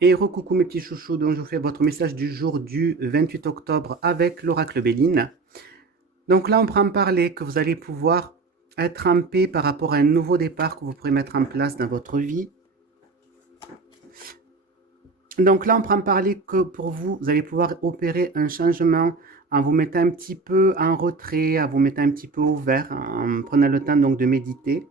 Et recoucou mes petits chouchous, donc je vous fais votre message du jour du 28 octobre avec l'oracle Béline. Donc là, on prend parler que vous allez pouvoir être en paix par rapport à un nouveau départ que vous pourrez mettre en place dans votre vie. Donc là, on prend parler que pour vous, vous allez pouvoir opérer un changement en vous mettant un petit peu en retrait, en vous mettant un petit peu au vert, en prenant le temps donc de méditer.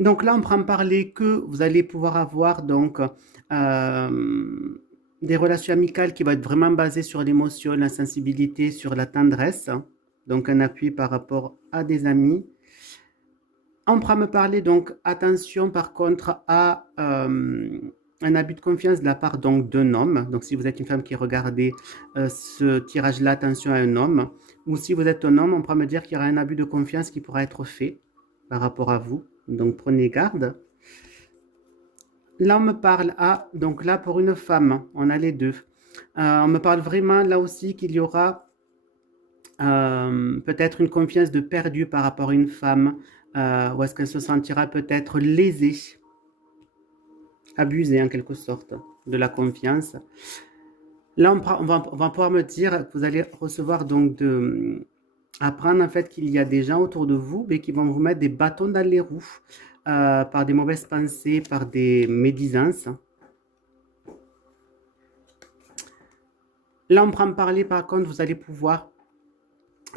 Donc là, on prend parler que vous allez pouvoir avoir donc des relations amicales qui vont être vraiment basées sur l'émotion, la sensibilité, sur la tendresse. Donc un appui par rapport à des amis. On pourra me parler donc attention par contre à un abus de confiance de la part donc d'un homme. Donc si vous êtes une femme qui regardez ce tirage-là, attention à un homme. Ou si vous êtes un homme, on pourra me dire qu'il y aura un abus de confiance qui pourra être fait par rapport à vous. Donc prenez garde. Là, on me parle, donc là pour une femme, on a les deux. On me parle vraiment là aussi qu'il y aura peut-être une confiance de perdu par rapport à une femme, ou est-ce qu'elle se sentira peut-être lésée, abusée en quelque sorte de la confiance. Là, on va pouvoir me dire que vous allez recevoir donc apprendre en fait qu'il y a des gens autour de vous mais qui vont vous mettre des bâtons dans les roues par des mauvaises pensées, par des médisances. Là, on prend parler par contre, vous allez pouvoir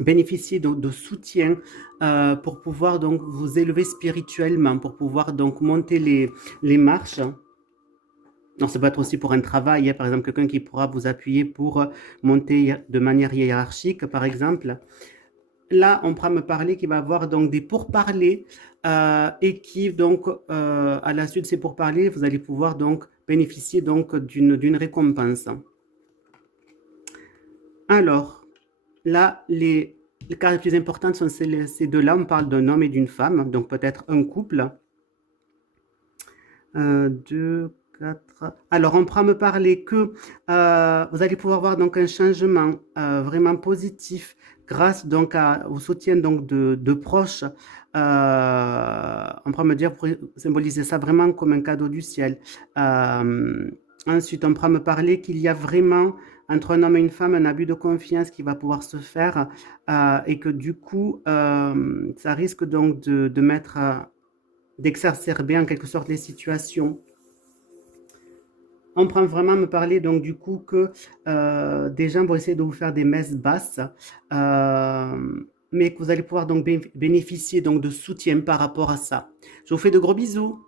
bénéficier de soutien pour pouvoir donc vous élever spirituellement, pour pouvoir donc monter les marches. Non, ça peut être aussi pour un travail, hein, par exemple quelqu'un qui pourra vous appuyer pour monter de manière hiérarchique, par exemple. Là, on pourra me parler qu'il va avoir donc des pourparlers et qui donc à la suite de ces pourparlers, vous allez pouvoir donc bénéficier donc d'une récompense. Alors, là, les cas les plus importants sont ces deux-là. On parle d'un homme et d'une femme, donc peut-être un couple. 2, 4. Alors, on pourra me parler que vous allez pouvoir voir donc un changement vraiment positif grâce donc au soutien donc de proches. On pourra me dire, pour symboliser ça vraiment comme un cadeau du ciel. Ensuite, on pourra me parler qu'il y a vraiment entre un homme et une femme un abus de confiance qui va pouvoir se faire et que du coup, ça risque donc de mettre, d'exacerber en quelque sorte les situations. On prend vraiment me parler donc du coup que des gens vont essayer de vous faire des messes basses, mais que vous allez pouvoir donc bénéficier donc de soutien par rapport à ça. Je vous fais de gros bisous.